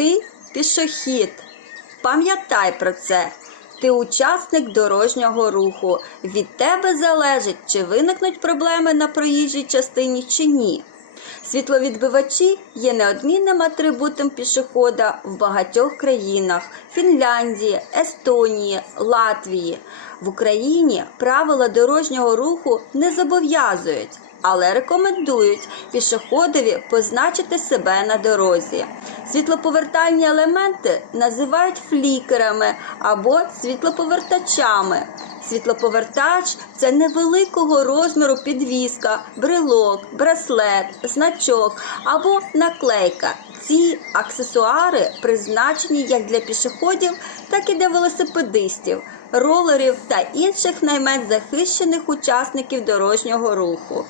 Ти пішохід. Пам'ятай про це. Ти учасник дорожнього руху. Від тебе залежить, чи виникнуть проблеми на проїжджій частині чи ні. Світловідбивачі є неодмінним атрибутом пішохода в багатьох країнах Фінляндії, Естонії, Латвії. В Україні правила дорожнього руху не зобов'язують, але рекомендують пішоходові позначити себе на дорозі. Світлоповертальні елементи називають флікерами або світлоповертачами. Світлоповертач це невеликого розміру підвіска, брелок, браслет, значок або наклейка. Ці аксесуари призначені як для пішоходів, так і для велосипедистів, ролерів та інших найменш захищених учасників дорожнього руху.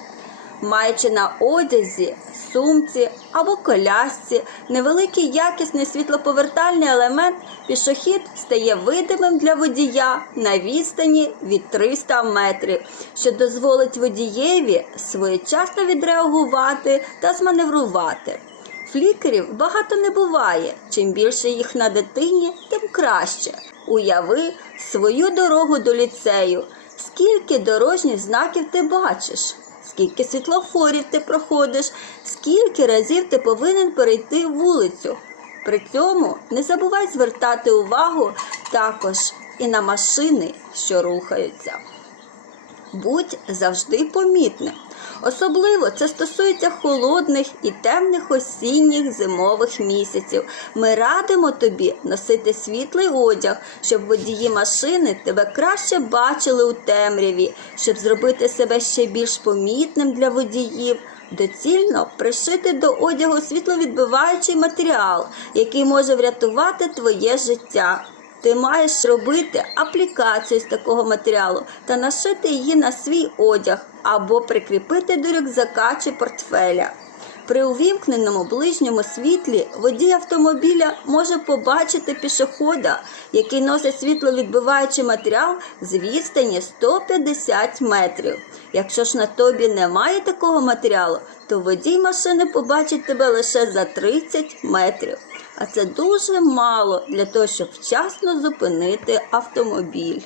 Маючи на одязі, сумці або колясці невеликий якісний світлоповертальний елемент, пішохід стає видимим для водія на відстані від 300 метрів, що дозволить водієві своєчасно відреагувати та зманеврувати. Флікерів багато не буває. Чим більше їх на дитині, тим краще. Уяви свою дорогу до ліцею. Скільки дорожніх знаків ти бачиш? Скільки світлофорів ти проходиш, скільки разів ти повинен перейти вулицю. При цьому не забувай звертати увагу також і на машини, що рухаються. Будь завжди помітним. Особливо це стосується холодних і темних осінніх зимових місяців. Ми радимо тобі носити світлий одяг, щоб водії машини тебе краще бачили у темряві, щоб зробити себе ще більш помітним для водіїв. Доцільно пришити до одягу світловідбиваючий матеріал, який може врятувати твоє життя. Ти маєш робити аплікацію з такого матеріалу та нашити її на свій одяг або прикріпити до рюкзака чи портфеля. При увімкненому ближньому світлі водій автомобіля може побачити пішохода, який носить світловідбиваючий матеріал з відстані 150 метрів. Якщо ж на тобі немає такого матеріалу, то водій машини побачить тебе лише за 30 метрів. А це дуже мало для того, щоб вчасно зупинити автомобіль.